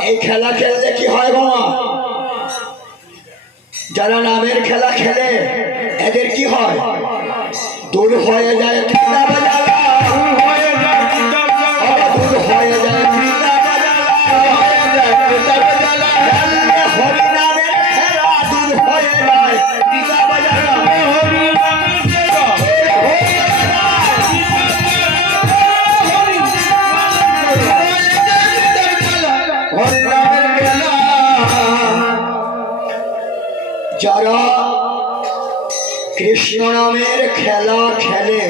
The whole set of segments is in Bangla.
এই খেলা খেললে কি হয় বাবা যারা নামের খেলা খেলে, এদের কি হয়? দূর হয়ে যায় দূর হয়ে যায় যারা কৃষ্ণ নামের খেলা খেলে,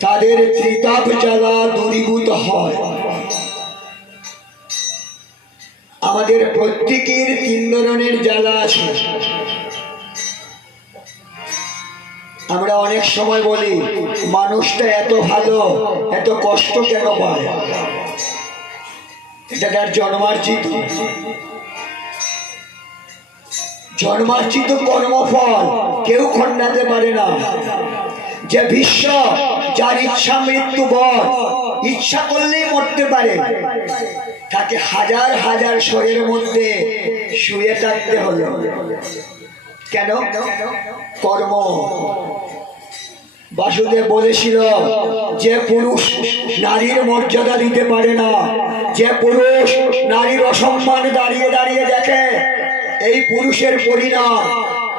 তাদের ত্রিতাপ জ্বালা দূরীভূত হয়। আমাদের প্রত্যেকের তিন ধরনের জ্বালা আছে। আমরা অনেক সময় বলি, মানুষটা এত ভালো, এত কষ্ট কেন পায়? এটা তার জন্মার্জিত। জন্মার্জিত কর্মফল কেউ খণ্ডাতে পারে না। যে বিশ্ব যার ইচ্ছা মৃত্যু বর, ইচ্ছা করলেই মরতে পারে। তাকে হাজার হাজার শরীরের মধ্যে শুয়ে থাকতে হলো। কেন? কর্ম। বাসুদেব বলেছিল, যে পুরুষ নারীর মর্যাদা দিতে পারে না, যে পুরুষ নারীর অসম্মান দাঁড়িয়ে দাঁড়িয়ে দেখে এই পুরুষের পরিণাম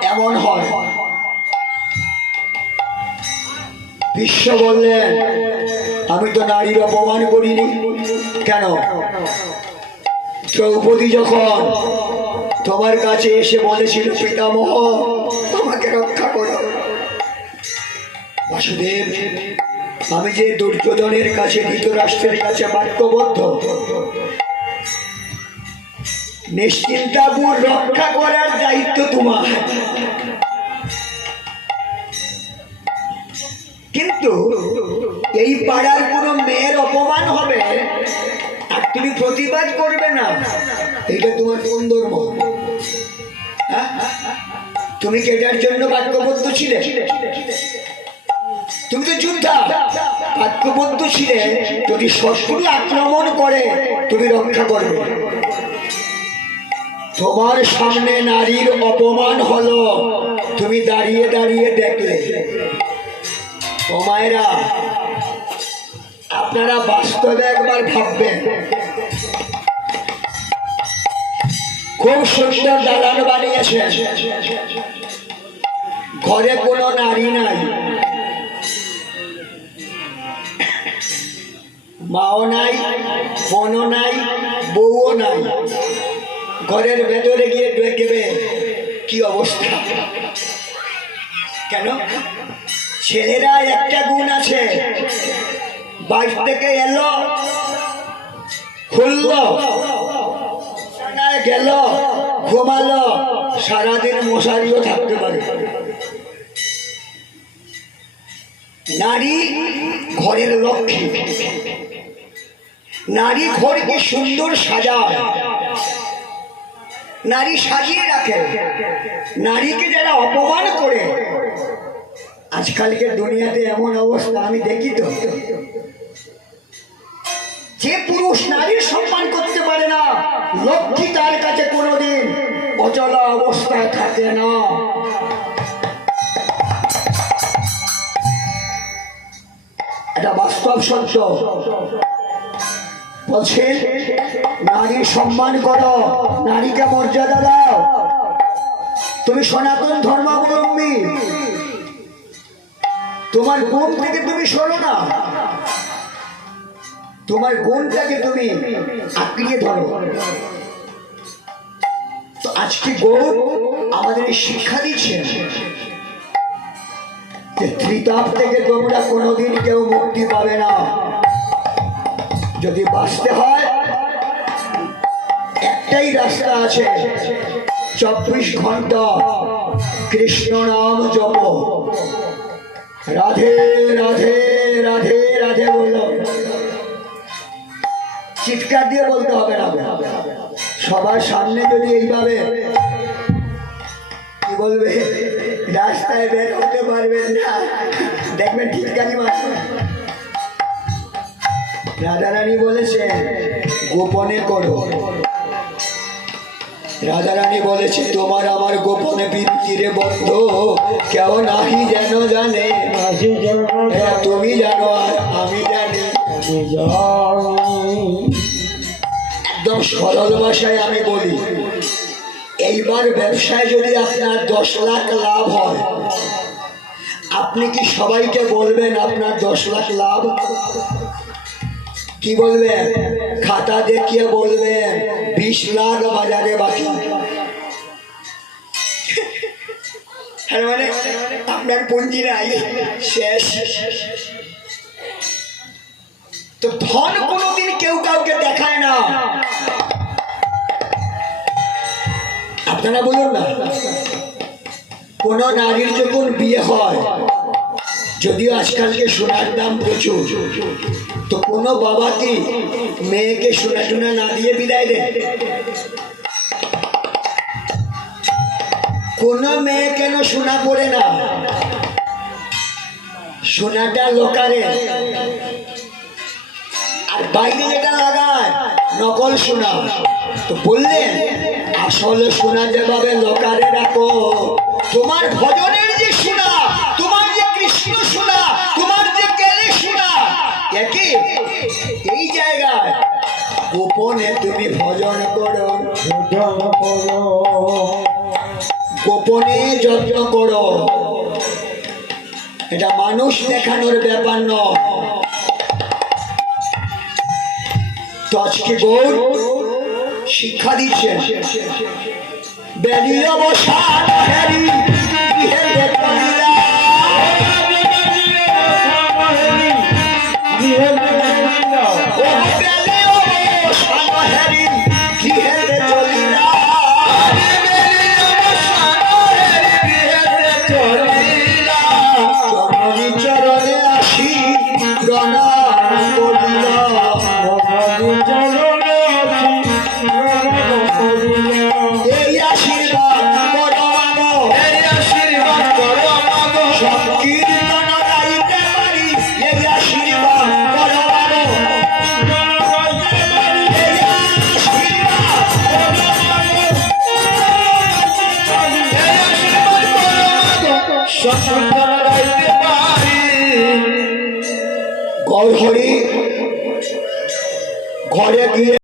এমন হয়। বিশ্ব বললেন, আমি তো নারীর অপমান করিনি। কেন? দ্রৌপদী যখন তোমার কাছে এসে বলেছিল, পিতামহ, আমাকে রক্ষা করো। বাসুদেব, আমি যে দুর্যোধনের কাছে, ধৃতরাষ্ট্রের কাছে বাক্যবদ্ধ নিশ্চিন্তাপুর রক্ষা করার দায়িত্ব তোমার। কিন্তু এই পাড়ার কোনো মেয়ের অপমান হবে, আর তুমি প্রতিবাদ করবে না। এটা তোমার কোন ধর্ম হ্যাঁ? তুমি কি এটার জন্য বাক্যবদ্ধ ছিলে? তুমি তো যোদ্ধা। বাক্যবদ্ধ ছিলে, যদি শত্রু আক্রমণ করে, তুমি রক্ষা করবে। তোমার সামনে নারীর অপমান হলো। তুমি দাঁড়িয়ে দাঁড়িয়ে দেখলে। ও মায়েরা, আপনারা বাস্তবে একবার ভাববেন। খুব সুন্দর দালান বানিয়েছে ঘরে কোনো নারী নাই। মাও নাই, বোনও নাই, বউও নাই। ঘরের ভেতরে গিয়ে দেখবে কি অবস্থা? কেন? ছেলেরা একটা গুণ আছে। বাইর থেকে এলো, খুলল গেল, ঘুমালো, সারাদিন মশারিও থাকতে পারে। নারী ঘরের লক্ষ্মী। নারী ঘরকে সুন্দর সাজায়। নারী সাজিয়ে রাখে নারীকে যারা অপমান করে আজকালকে দুনিয়াতে এমন অবস্থা আমি দেখি তো। যে পুরুষ নারীর সম্মান করতে পারে না, লক্ষ্মী তার কাছে কোনোদিন অচলা অবস্থায় থাকে না। এটা বাস্তব সত্য। বলছে, নারীর সম্মান করো, নারীকে মর্যাদা দাও। তুমি সনাতন ধর্মাবলম্বী। তোমার গুণ থেকে তুমি সরো না। তোমার গুণটাকে তুমি আঁকড়িয়ে ধরো। তো আজকে গৌর আমাদের শিক্ষা দিচ্ছে। যে ত্রিতাপ থেকে তোমরা কোনোদিন কেউ মুক্তি পাবে না। যদি বাঁচতে হয়, একটাই রাস্তা আছে, চব্বিশ ঘণ্টা কৃষ্ণ নাম জপ। রাধে রাধে রাধে রাধে বলল। চিৎকার দিয়ে বলতে হবে না। সবার সামনে যদি এইভাবে কি বলবে? রাস্তায় বের হতে পারবেন না। দেখবেন ঠিকঠাকই মারবে রাধারানী বলেছে গোপনে করো। রাধারানী বলেছে তোমার আমার গোপনে বৃত্তিরে বন্ধ কেউ নাহি যেন জানে। হ্যাঁ, তুমি জানো আর আমি জানি। একদম সরল ভাষায় আমি বলি এইবার ব্যবসায় যদি আপনার দশ লাখ লাভ হয় আপনি কি সবাইকে বলবেন আপনার দশ লাখ লাভ? কি বলবেন? খাতা দেখিয়ে বলবেন, বিশ লাখ বাজারে বাকি। মানে আপনার পুঁজি নাই, শেষ। তো ধন কোনোদিন কেউ কাউকে দেখায় না। আপনারা বলুন না, কোন নারীর যখন বিয়ে হয়, যদিও আজকালকে সোনার দাম প্রচুর তো কোনো বাবা কি মেয়েকে সোনা টোনা না দিয়ে বিদায় দেয় কোন মেয়ে কেন সোনা পড়ে না? সোনাটা লোকারে। আর বাইরে যেটা লাগায়, নকল সোনা। তো বললেন, আসলে সোনা যেভাবে লোকারে রাখো, তোমার ভজনের একই? এই জায়গায় গোপনে তুমি ভজন করো। ভজন করো। গোপনে যত্ন করো। এটা মানুষ দেখানোর ব্যাপার নয়। তো আজকে গৌর শিক্ষা দিচ্ছেন বেরিয়ে বসা ঘরে গিয়ে